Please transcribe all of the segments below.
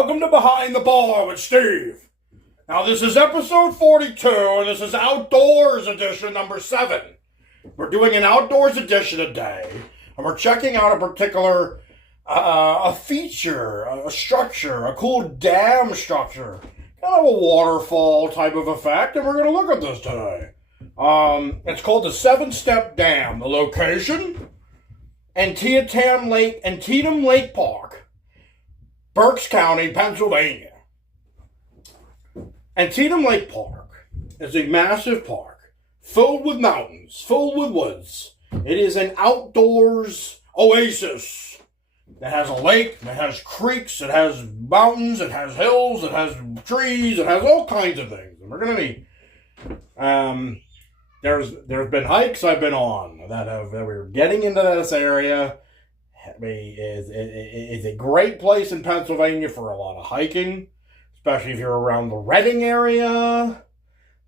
Welcome to Behind the Bar with Steve. Now, this is episode 42, and this is Outdoors Edition number 7. We're doing an Outdoors Edition today, and we're checking out a particular a feature, a structure, a cool dam structure, kind of a waterfall type of effect, and we're going to look at this today. It's called the 7-Step Dam. The location, Antietam Lake Park, Berks County, Pennsylvania. Antietam Lake Park is a massive park filled with mountains, filled with woods. It is an outdoors oasis that has a lake, that has creeks, it has mountains, it has hills, it has trees, it has all kinds of things. And we're going to be, there's been hikes I've been on that we're getting into this area. It's a great place in Pennsylvania for a lot of hiking, especially if you're around the Reading area,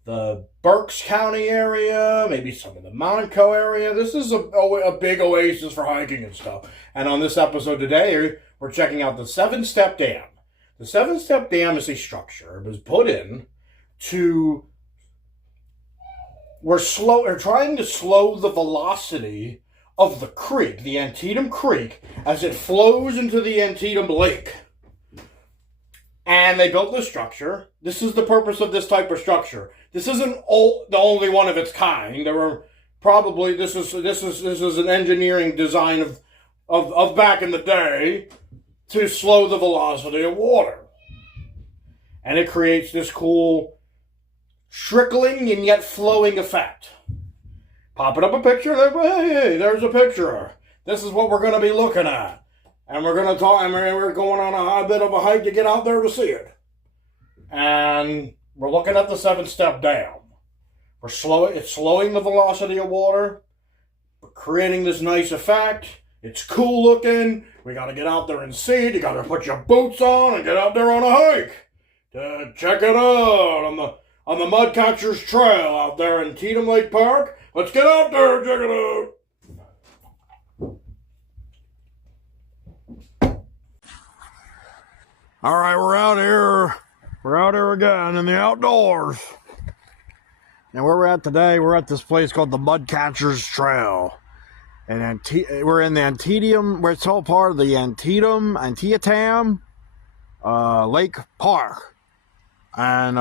the Berks County area, maybe some of the Monaco area. This is a big oasis for hiking and stuff. And on this episode today, we're checking out the 7-Step Dam. The 7-Step Dam is a structure. It was put in to... We're trying to slow the velocity of the creek, the Antietam Creek, as it flows into the Antietam Lake. And they built this structure. This is the purpose of this type of structure. This isn't the only one of its kind. There were probably this is an engineering design of back in the day to slow the velocity of water. And it creates this cool trickling and yet flowing effect. Popping up a picture, hey, there's a picture. This is what we're going to be looking at. And we're going to talk, and we're going on a bit of a hike to get out there to see it. And we're looking at the 7-Step Dam. It's slowing the velocity of water. We're creating this nice effect. It's cool looking. We got to get out there and see it. You got to put your boots on and get out there on a hike to check it out on the Mudcatchers Trail out there in Antietam Lake Park. Let's get out there and check it out. All right, we're out here. We're out here again in the outdoors. Now, where we're at today, we're at this place called the Mudcatchers Trail. And we're in the Antietam, where it's all part of the Antietam Lake Park. And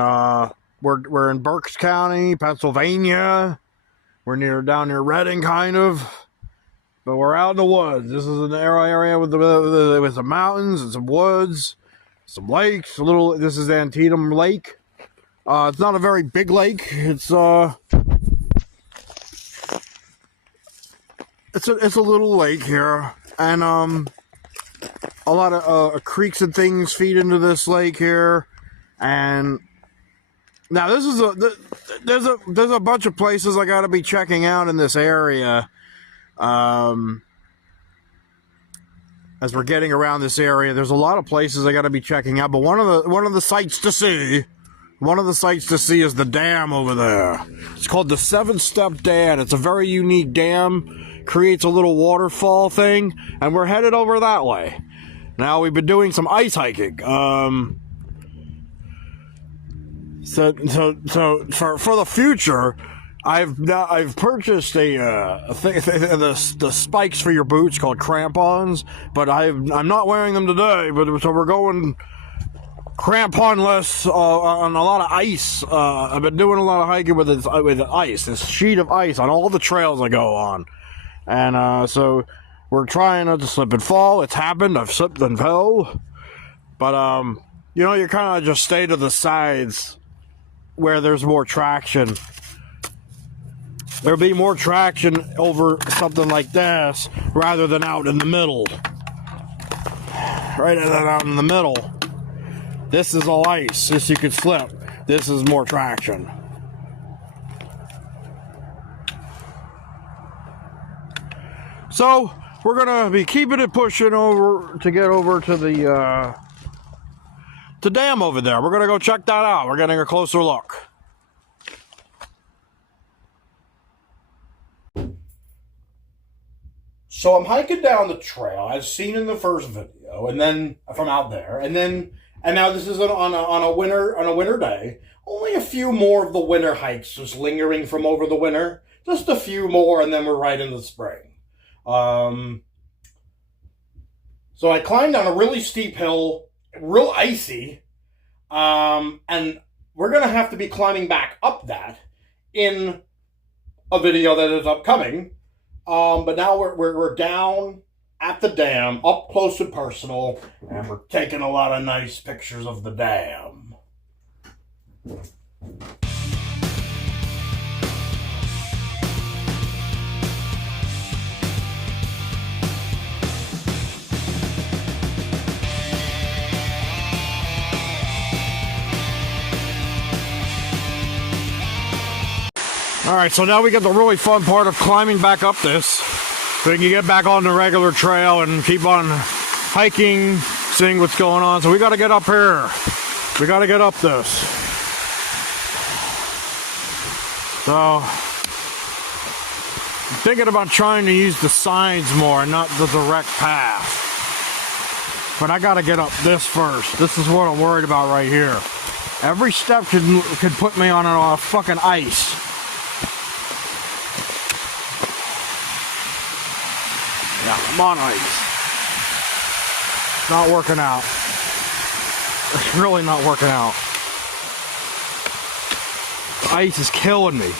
we're in Berks County, Pennsylvania. We're down near Reading, kind of. But we're out in the woods. This is an area with some mountains and some woods, some lakes. This is Antietam Lake. It's not a very big lake. It's a little lake here, and a lot of creeks and things feed into this lake here. And now this is there's a bunch of places I got to be checking out in this area. As we're getting around this area, there's a lot of places I got to be checking out. But one of the sights to see is the dam over there. It's called the 7-Step Dam. It's a very unique dam. Creates a little waterfall thing, and we're headed over that way. Now we've been doing some ice hiking. So for the future, I've purchased the spikes for your boots called crampons, but I'm not wearing them today. So we're going cramponless on a lot of ice. I've been doing a lot of hiking with ice, this sheet of ice on all the trails I go on, and so we're trying not to slip and fall. It's happened. I've slipped and fell, but you kind of just stay to the sides where there's more traction. There'll be more traction over something like this rather than out in the middle. Right out in the middle. This is all ice. This you could slip. This is more traction. So we're gonna be keeping it pushing over to get over to the dam over there. We're gonna go check that out. We're getting a closer look. So I'm hiking down the trail, as seen in the first video, and then from out there, and then And now this is on a winter day. Only a few more of the winter hikes just lingering from over the winter. Just a few more, and then we're right in the spring. So I climbed down a really steep hill, real icy, and we're going to have to be climbing back up that in a video that is upcoming. But now we're down at the dam, up close and personal, and we're taking a lot of nice pictures of the dam. Alright, so now we get the really fun part of climbing back up this. So we can get back on the regular trail and keep on hiking, seeing what's going on. So we gotta get up here. We gotta get up this. So, I'm thinking about trying to use the sides more and not the direct path. But I gotta get up this first. This is what I'm worried about right here. Every step could put me on a fucking ice. Yeah, I'm on ice. It's not working out. It's really not working out. The ice is killing me.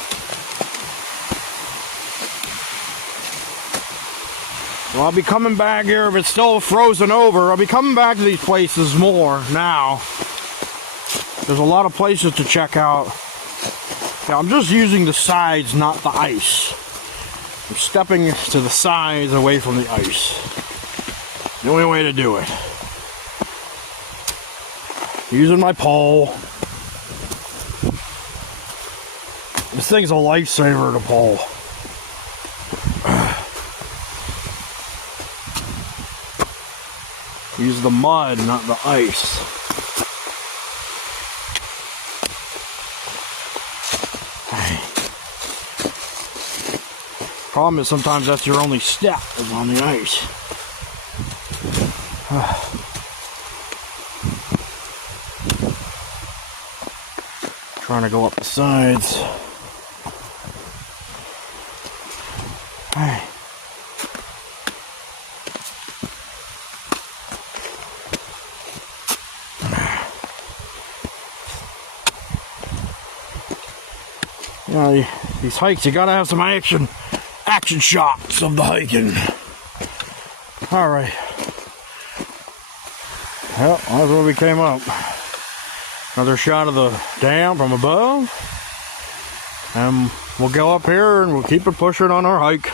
Well, I'll be coming back here if it's still frozen over. I'll be coming back to these places more now. There's a lot of places to check out. Yeah, I'm just using the sides, not the ice. I'm stepping to the sides away from the ice. The only way to do it. Using my pole. This thing's a lifesaver, the pole. Use the mud, not the ice. Problem is sometimes that's your only step is on the ice. Trying to go up the sides. You know, these hikes, you gotta have some action shots of the hiking. Alright. Well, that's where we came up. Another shot of the dam from above. And we'll go up here and we'll keep it pushing on our hike.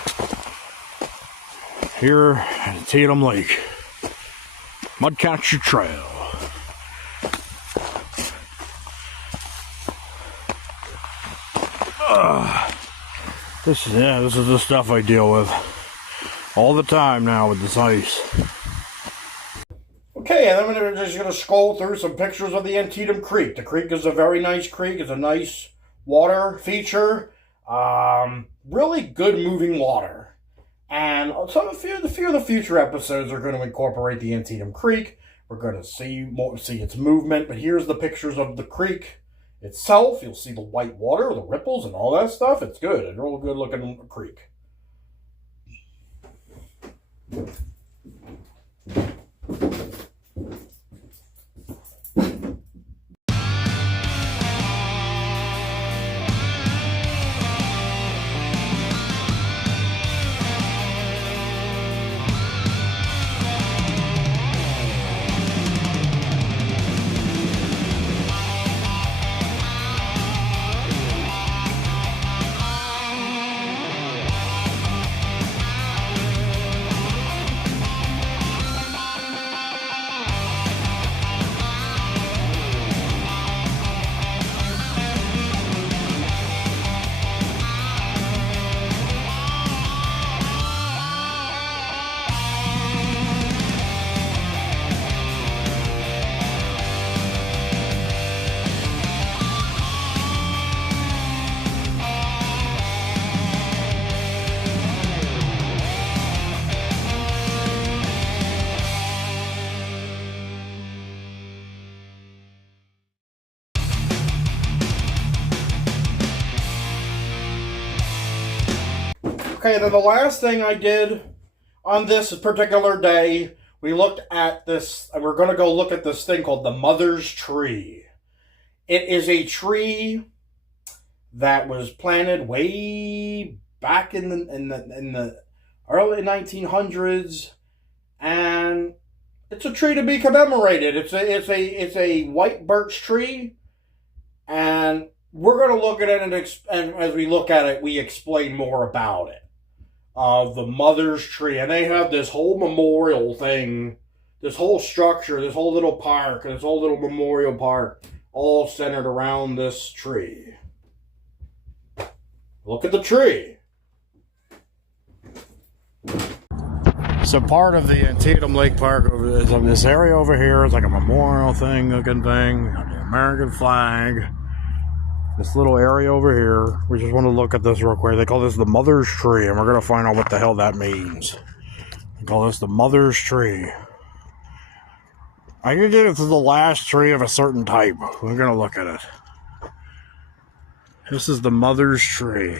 Here at Antietam Lake. Mudcatchers Trail. This is the stuff I deal with all the time now with this ice. Okay, and then we're just going to scroll through some pictures of the Antietam Creek. The creek is a very nice creek. It's a nice water feature. Really good moving water. And a few of the future episodes are going to incorporate the Antietam Creek. We're going to see its movement. But here's the pictures of the creek itself. You'll see the white water, the ripples, and all that stuff. It's good. It's a real good looking creek. Okay, then the last thing I did on this particular day, we looked at this, and we're going to go look at this thing called the Mother's Tree. It is a tree that was planted way back in the early 1900s, and it's a tree to be commemorated. It's a white birch tree, and we're going to look at it, and as we look at it, we explain more about it. The Mother's Tree, and they have this whole memorial thing, this whole structure, this whole little park, this whole little memorial park, all centered around this tree. Look at the tree. So part of the Antietam Lake Park is on this area over here. It's like a memorial thing, looking thing, the American flag. This little area over here. We just want to look at this real quick. They call this the Mother's Tree, and we're going to find out what the hell that means. They call this the Mother's Tree. I can get it to the last tree of a certain type. We're going to look at it. This is the Mother's Tree.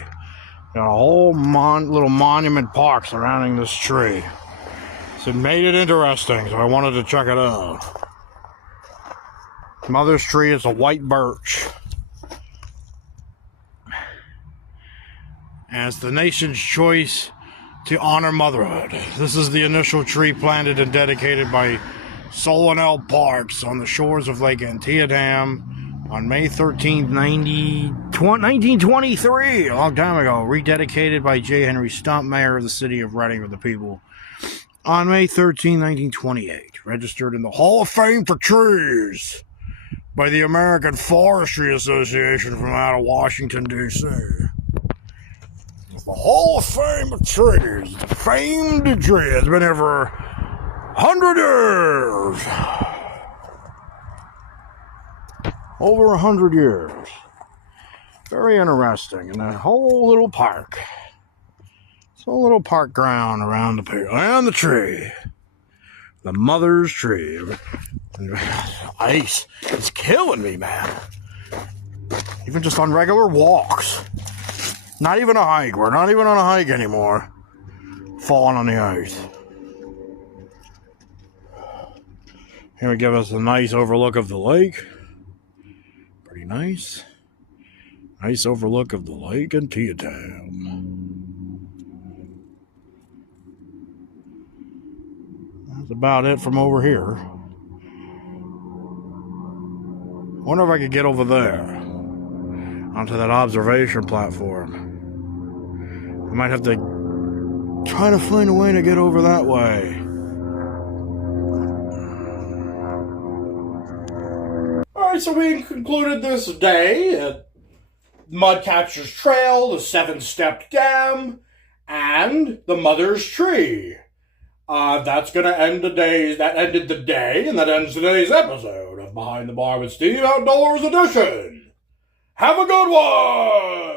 Got a whole little monument park surrounding this tree. So it made it interesting, so I wanted to check it out. Mother's Tree is a white birch. As the nation's choice to honor motherhood. This is the initial tree planted and dedicated by Solonel Parks on the shores of Lake Antietam on May 13th, 1923, a long time ago. Rededicated by J. Henry Stump, mayor of the city of Reading with the people, on May 13, 1928. Registered in the Hall of Fame for Trees by the American Forestry Association from out of Washington, D.C. The Hall of Fame of Trees, the famed tree, has been here for 100 years. Over 100 years. Very interesting. And that whole little park. It's a little park ground around the tree. The Mother's Tree. Ice. It's killing me, man. Even just on regular walks. Not even a hike. We're not even on a hike anymore. Falling on the ice. Here we give us a nice overlook of the lake. Pretty nice. Nice overlook of the lake Antietam. That's about it from over here. Wonder if I could get over there. Onto that observation platform. I might have to try to find a way to get over that way. Alright, so we concluded this day at Mudcatchers Trail, the 7-Step Dam, and the Mother's Tree. That's going to end the day. That ended the day, and that ends today's episode of Behind the Bar with Steve Outdoors Edition. Have a good one!